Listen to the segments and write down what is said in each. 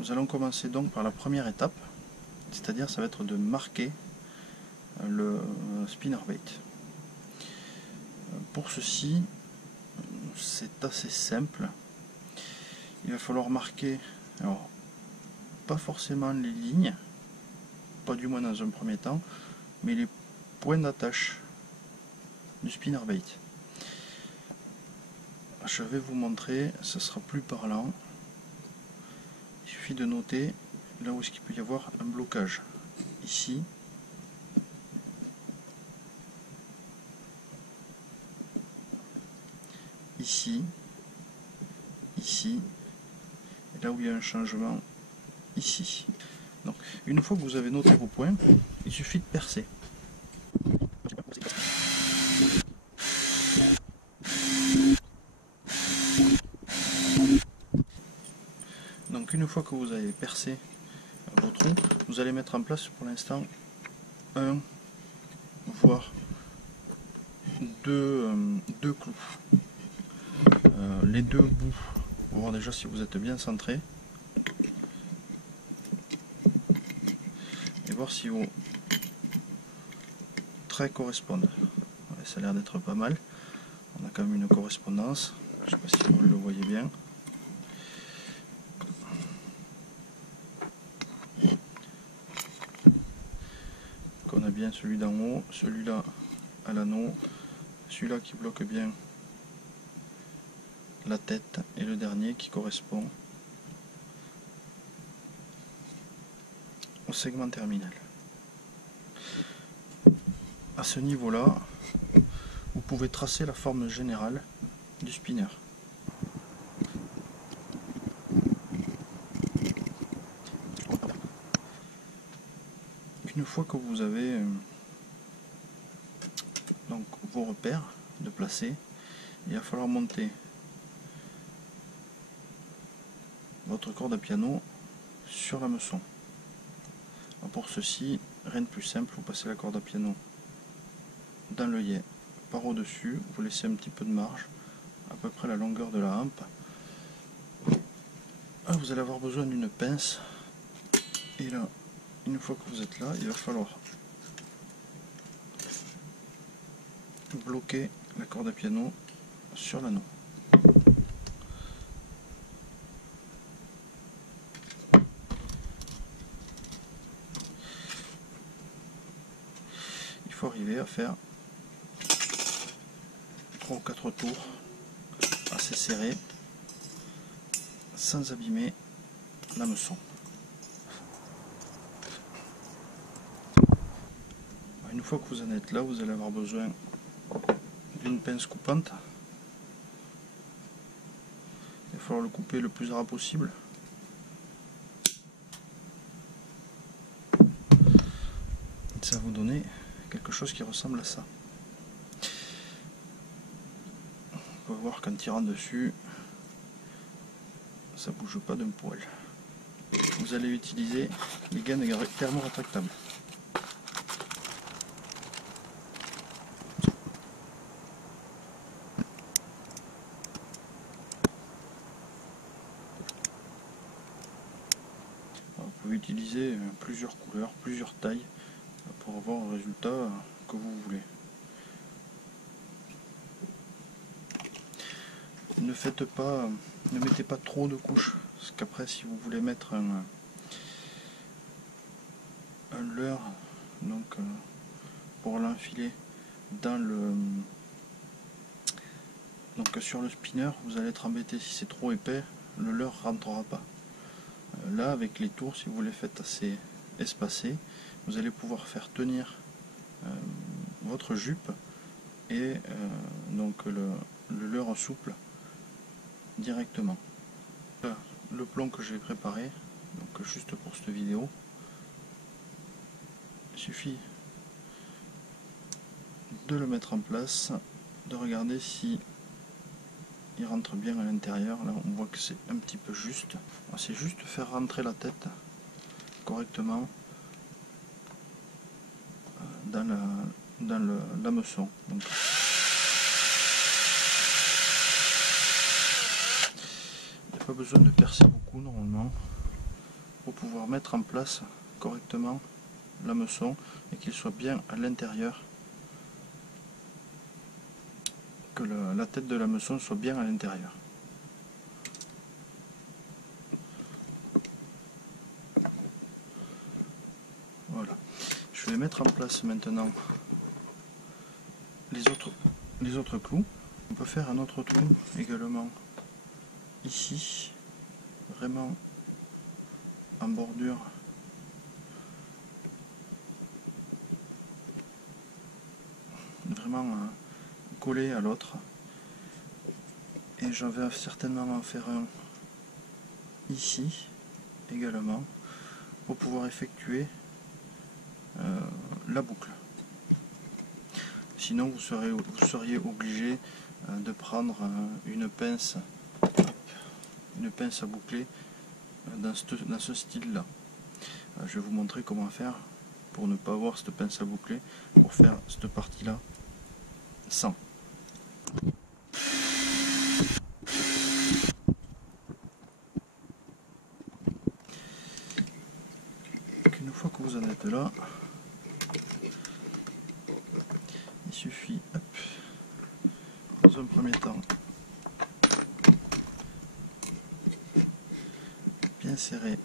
Nous allons commencer donc par la première étape, c'est-à-dire ça va être de marquer le spinnerbait. Pour ceci, c'est assez simple. Il va falloir marquer, alors pas forcément les lignes, pas du moins dans un premier temps, mais les points d'attache du spinnerbait. Je vais vous montrer, ce sera plus parlant. Il suffit de noter là où est-ce qu'il peut y avoir un blocage. Ici, ici, ici, et là où il y a un changement, ici. Donc, une fois que vous avez noté vos points, il suffit de percer. Donc, une fois que vous avez percé vos trous, vous allez mettre en place pour l'instant un, voire deux clous. Les deux bouts, on va voir déjà si vous êtes bien centré. Et voir si vos traits correspondent. Ouais, ça a l'air d'être pas mal. On a quand même une correspondance. Je ne sais pas si vous le voyez bien. On a bien celui d'en haut, celui-là à l'anneau, celui-là qui bloque bien la tête et le dernier qui correspond au segment terminal. À ce niveau-là, vous pouvez tracer la forme générale du spinner. Une fois que vous avez donc vos repères de placer, il va falloir monter votre corde à piano sur l'hameçon. Pour ceci, rien de plus simple, vous passez la corde à piano dans l'œillet par au-dessus, vous laissez un petit peu de marge, à peu près la longueur de la hampe. Vous allez avoir besoin d'une pince, et là, une fois que vous êtes là, il va falloir bloquer la corde à piano sur l'anneau. Il faut arriver à faire 3 ou 4 tours assez serrés sans abîmer l'hameçon. Une fois que vous en êtes là, vous allez avoir besoin d'une pince coupante. Il va falloir le couper le plus ras possible. Ça va vous donner quelque chose qui ressemble à ça. On va voir qu'en tirant dessus, ça bouge pas d'un poil. Vous allez utiliser les gaines thermo-rétractables. Vous pouvez utiliser plusieurs couleurs, plusieurs tailles pour avoir le résultat que vous voulez. Ne mettez pas trop de couches, parce qu'après si vous voulez mettre un leurre, donc pour l'enfiler dans sur le spinner, vous allez être embêté. Si c'est trop épais, le leurre ne rentrera pas. Là, avec les tours, si vous les faites assez espacées, vous allez pouvoir faire tenir votre jupe et donc le leurre souple directement. Le plan que j'ai préparé, donc juste pour cette vidéo, il suffit de le mettre en place, de regarder si il rentre bien à l'intérieur. Là on voit que c'est un petit peu juste. C'est juste faire rentrer la tête correctement dans l'hameçon. Donc, il n'y a pas besoin de percer beaucoup normalement. pour pouvoir mettre en place correctement l'hameçon et qu'il soit bien à l'intérieur, que la tête de l'hameçon soit bien à l'intérieur. Voilà. Je vais mettre en place maintenant les autres clous. On peut faire un autre trou également ici, vraiment en bordure, vraiment collé à l'autre, et je vais certainement en faire un ici également pour pouvoir effectuer la boucle. Sinon vous seriez obligé de prendre une pince à boucler dans ce style là. Je vais vous montrer comment faire pour ne pas avoir cette pince à boucler, pour faire cette partie là sans. Une fois que vous en êtes là, il suffit, hop, dans un premier temps, bien serrer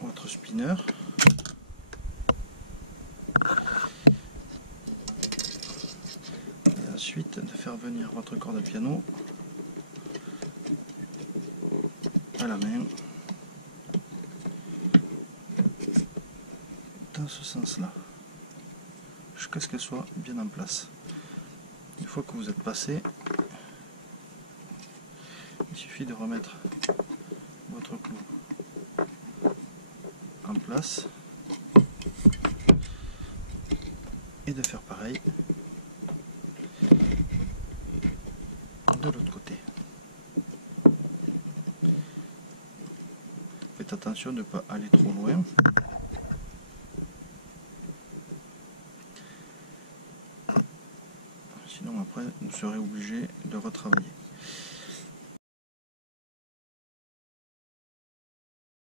votre spinner. Et ensuite de faire venir votre corde à piano à la main dans ce sens là, jusqu'à ce qu'elle soit bien en place. Une fois que vous êtes passé, il suffit de remettre votre clou en place et de faire pareil de l'autre côté. Faites attention de ne pas aller trop loin. Sinon après vous serez obligé de retravailler.